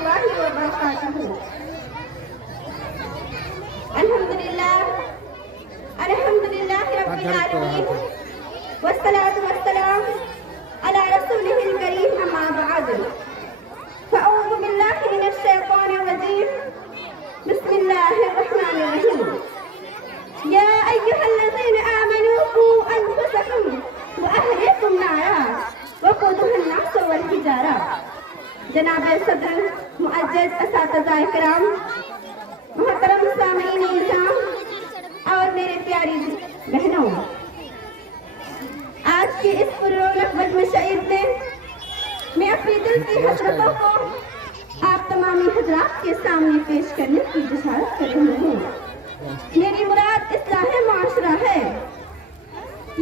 الله وبركاته. الحمد لله رب العالمين والصلاة والسلام على رسوله الكريم أما بعد فأعوذ بالله من الشيطان الرجيم بسم الله الرحمن الرحيم. يا أيها الذين آمنوا قوا أنفسكم وأهلكم نارا وقودها الناس والحجارة. جناب صدر معزز اساتذہ کرام، محترم سامعین نظام اور میرے پیاری بہنوں، آج کی اس پررونق مجمع عید میں میں اپنی دل کی حسرتوں کو آپ تمامی حضرات کے سامنے پیش کرنے کی بشارت کر رہی ہوں. میری مراد اصلاح معاشرہ ہے.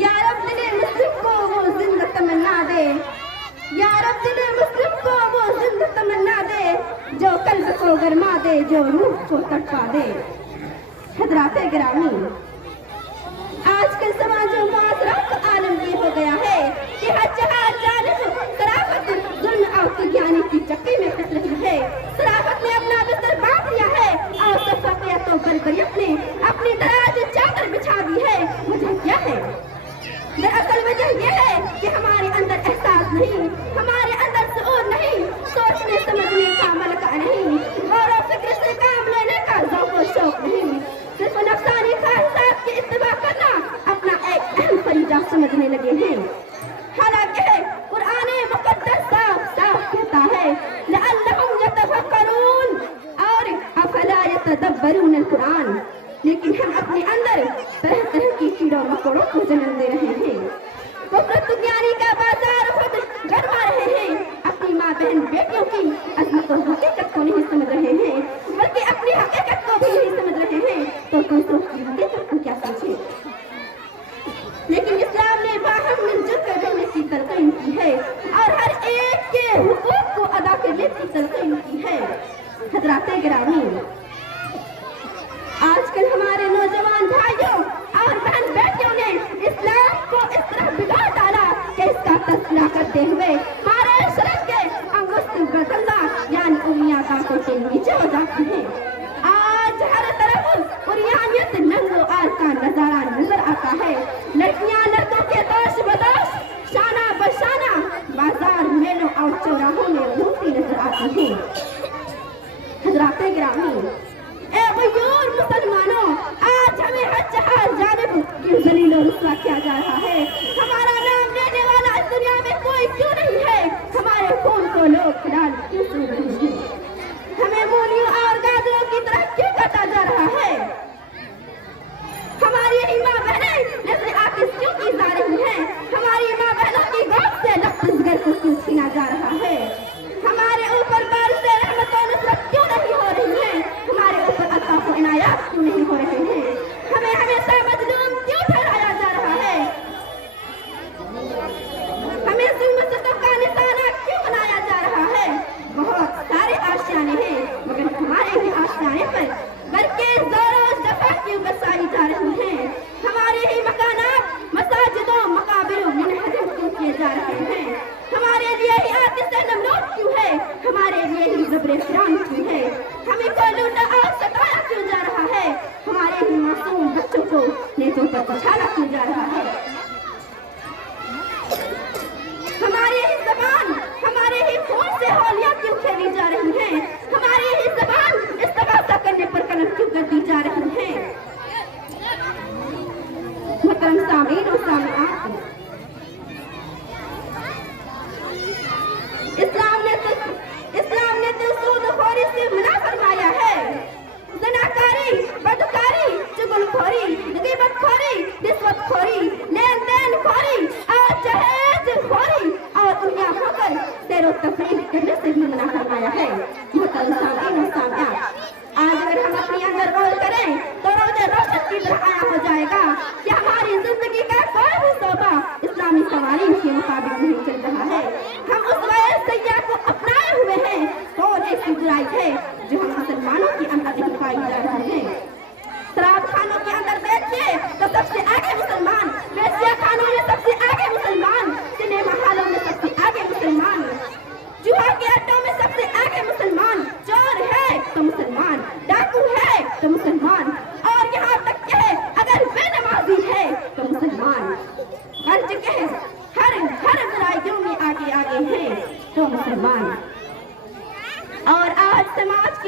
یا رب دل مسلم کو وہ زندہ تمنا دے، یا رب دل مسلم کو وہ زندہ تمنا دے جو قلب کو گرما دے، جو روح کو تڑپا دے. حضرات گرامی، آج کل سماج و معاشرہ کا عالم یہ ہو گیا ہے کہ ہر جہاں جانب صرافت ظلم اور طغیانی کی چکی میں پھنس رہی ہے. صرافت نے اپنا بستر باندھ لیا ہے اور شفقیتوں پر اپنی دراز چادر بچھا دی ہے. وجہ کیا ہے؟ دراصل وجہ یہ ہے کہ ہمارے اندر احساس نہیں، ہمارے اندر شعور نہیں، سوچنے سمجھنے کا ملکہ نہیں، غور و فکر سے کام لینے کا ذوق و شوق نہیں. صرف نفسانی خواہشات کی اتباع کرنا اپنا ایک اہم فریضہ سمجھنے لگے ہیں. حالانکہ قرآن مقدس صاف صاف کہتا ہے لعلہم یتفکرون اور افلا یتدبرون القرآن، لیکن ہم اپنے اندر طرح طرح کی کیڑوں مکوڑوں کو جنم دے رہے ہیں. کفر طغیانی کا بازار خود گرما رہے ہیں. اپنی ماں بہن بیٹیوں کی عظمت و حقیقت کو نہیں سمجھ رہے ہیں، بلکہ اپنی حقیقت کو بھی نہیں سمجھ رہے ہیں تو دوسروں کی حقیقت کو کیا سمجھے. لیکن اسلام نے باہم مل جل کر رہنے کی تلقین کی ہے اور ہر ایک کے حقوق کو ادا کرنے کی تلقین کی ہے. حضرات گرامی، آج کل ہمارے نوجوان بھائیوں اور بہن بیٹیوں نے اسلام کو اس طرح بگاڑ ڈالا کہ اس کا تذکرہ کرتے ہوئے ہمارے شرف کے انگشت بدلنا یعنی انگلیاں دانتوں کے نیچے ہو جاتی ہیں. آج ہر طرف عریانیت ننگ و آر کا نظارہ نظر آتا ہے. لڑکیاں لڑکوں کے دوش بدوش شانہ بشانہ بازار میلوں اور چوراہوں میں گھومتی نظر آتی ہیں. حضرات گرامی، اے غیور مسلمانوں، آج ہمیں ہر جہاں جانب کیوں ذلیل و رسوا کیا جا رہا ہے؟ ہمارا نام لینے والا اس دنیا میں کوئی کیوں نہیں ہے؟ ہمارے خون کو لوگ کھلال کیوں سن رہے ہیں؟ ہمیں مولیوں اور گادروں کی طرح کیوں کاٹا جا رہا ہے؟ ہماری ماں بہنیں جیسے آتش کیوں کی جا رہی ہیں؟ ہماری ماں بہنوں کی گود سے لفظ گر کو کیوں چھینا جا رہا ہے؟ ہمارے اوپر بارش رحمت و نصرت کیوں نہیں ہو رہی ہے؟ ہمارے اوپر عطا و عنایات کیوں نہیں ہو رہے ہیں؟ ہمیں ہمیشہ مظلوم کیوں ٹھہرایا جا رہا ہے؟ ہمیں ظلم ستم کا نشانہ کیوں بنایا جا رہا ہے؟ بہت سارے آشیانے ہیں، مگر ہمارے ہی آشیانے پر برقے زور و دفع کیوں برسائی جا رہی ہیں؟ ہمارے ہی مکانات مساجدوں مقابروں منہدم کیوں کیے جا رہے ہیں؟ ہمارے لیے ہی آتش نمرود کیوں ہے؟ ہمارے لیے ہی زبر فرعون کیوں ہے؟ ہمیں کو لوٹا اور ستایا کیوں جا رہا ہے؟ ہمارے ہی معصوم بچوں کو نیزوں پر بچھانا کیوں جا رہا ہے؟ ہماری ہی زبان ہمارے ہی خون سے ہولیاں کیوں کھیلی جا رہی ہیں؟ ہماری ہی زبان استغاثہ کرنے پر قلم کیوں کر دی جا رہی ہے؟ محترم سامعین و سامعات، اسلام نے دل سود خوری سے منع فرمایا ہے. زناکاری، بدکاری، چغل خوری، غیبت خوری، رشوت خوری، لین دین خوری اور جہیز خوری اور دنیا ہو کر سیر و تفریح کرنے سے بھی منع فرمایا ہے. محترم سامعین و سامعات، آج اگر ہم اپنے اندر غور کریں تو روز روشن کی طرح آیا ہو جائے گا کہ ہماری زندگی کا کوئی بھی شعبہ اسلامی قوانین کے مطابق نہیں چل رہا ہے. ہم اس وائر سیاح کو اپنائے ہوئے ہیں. کون ایسی برائی ہے جو ہم مسلمانوں کے اندر نہیں پائی جا رہی ہے؟ شراب خانوں کے اندر دیکھیے تو سب سے آگے مسلمان، ویسیا خانوں میں سب سے آگے مسلمان، سنیما ہالوں میں سب سے آگے مسلمان، جوہا کے اڈوں میں سب سے آگے مسلمان.